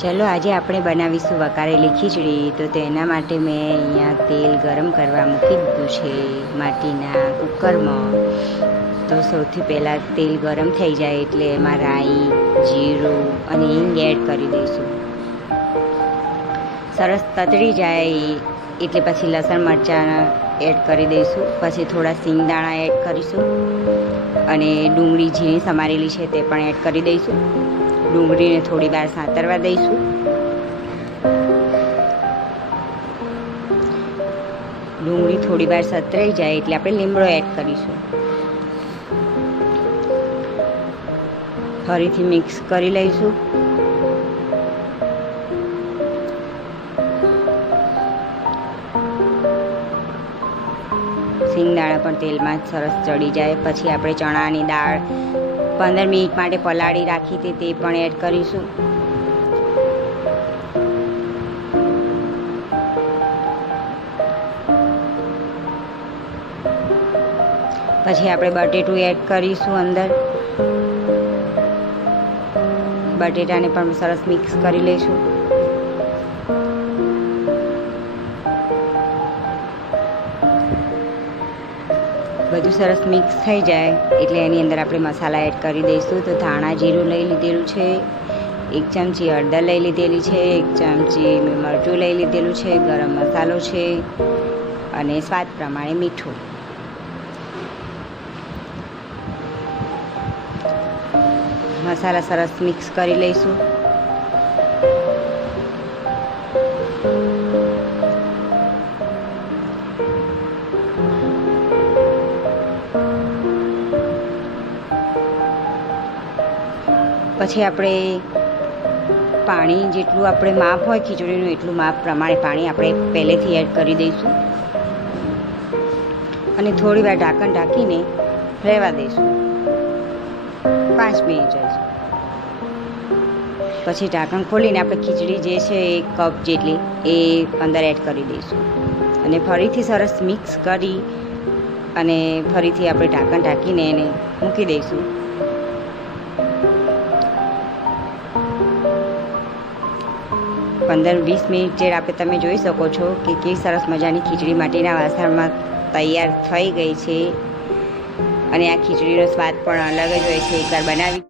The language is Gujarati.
ચલો આજે આપણે બનાવીશું વઘારેલી ખીચડી. તો તેના માટે મેં અહીંયા તેલ ગરમ કરવા મૂકી દીધું છે માટીના કુકરમાં. તો સૌથી પહેલાં તેલ ગરમ થઈ જાય એટલે એમાં રાઈ, જીરું અને હિંગ એડ કરી દઈશું. સરસ તતડી જાય એટલે પછી લસણ મરચાં એડ કરી દઈશું. પછી થોડા સિંગદાણા એડ કરીશું અને ડુંગળી ઝીણી સમારેલી છે તે પણ એડ કરી દઈશું. ડુંગળીને થોડી વાર સાંતરવા દઈશું. ડુંગળી થોડી વાર સતરાઈ જાય એટલે આપણે લીમડો એડ કરીશું. ફરીથી મિક્સ કરી લઈશું. સિંગદાણા પણ તેલમાં સરસ ચડી જાય પછી આપણે ચણાની દાળ 15 મિનિટ માટે પલાળી રાખી હતી તે પણ એડ કરીશું. પછી આપણે બટેટું એડ કરીશું અંદર. બટેટાને પણ સરસ મિક્સ કરી લઈશું. બધું સરસ મિક્સ થઈ જાય એટલે એની અંદર આપણે મસાલા એડ કરી દઈશું. તો ધાણા જીરું લઈ લીધેલું છે, 1 ચમચી હળદર લઈ લીધેલી છે, 1 ચમચી મરચું લઈ લીધેલું છે, ગરમ મસાલો છે અને સ્વાદ પ્રમાણે મીઠું. મસાલા સરસ મિક્સ કરી લઈશું. પછી આપણે પાણી જેટલું આપણે માપ હોય ખીચડીનું એટલું માપ પ્રમાણે પાણી આપણે પહેલેથી એડ કરી દઈશું અને થોડી વાર ઢાંકણ ઢાંકીને રહેવા દઈશું 5 મિનિટ જ. પછી ઢાંકણ ખોલીને આપણે ખીચડી જે છે 1 કપ જેટલી એ અંદર એડ કરી દઈશું અને ફરીથી સરસ મિક્સ કરી અને ફરીથી આપણે ઢાંકણ ઢાંકીને એને મૂકી દઈશું. પંદર 20 મિનિટ જે આપણે તમે જોઈ શકો છો કે કેવી સરસ મજાની ખીચડી માટીના વાસણમાં તૈયાર થઈ ગઈ છે અને આ ખીચડીનો સ્વાદ પણ અલગ જ હોય છે. એકવાર બનાવી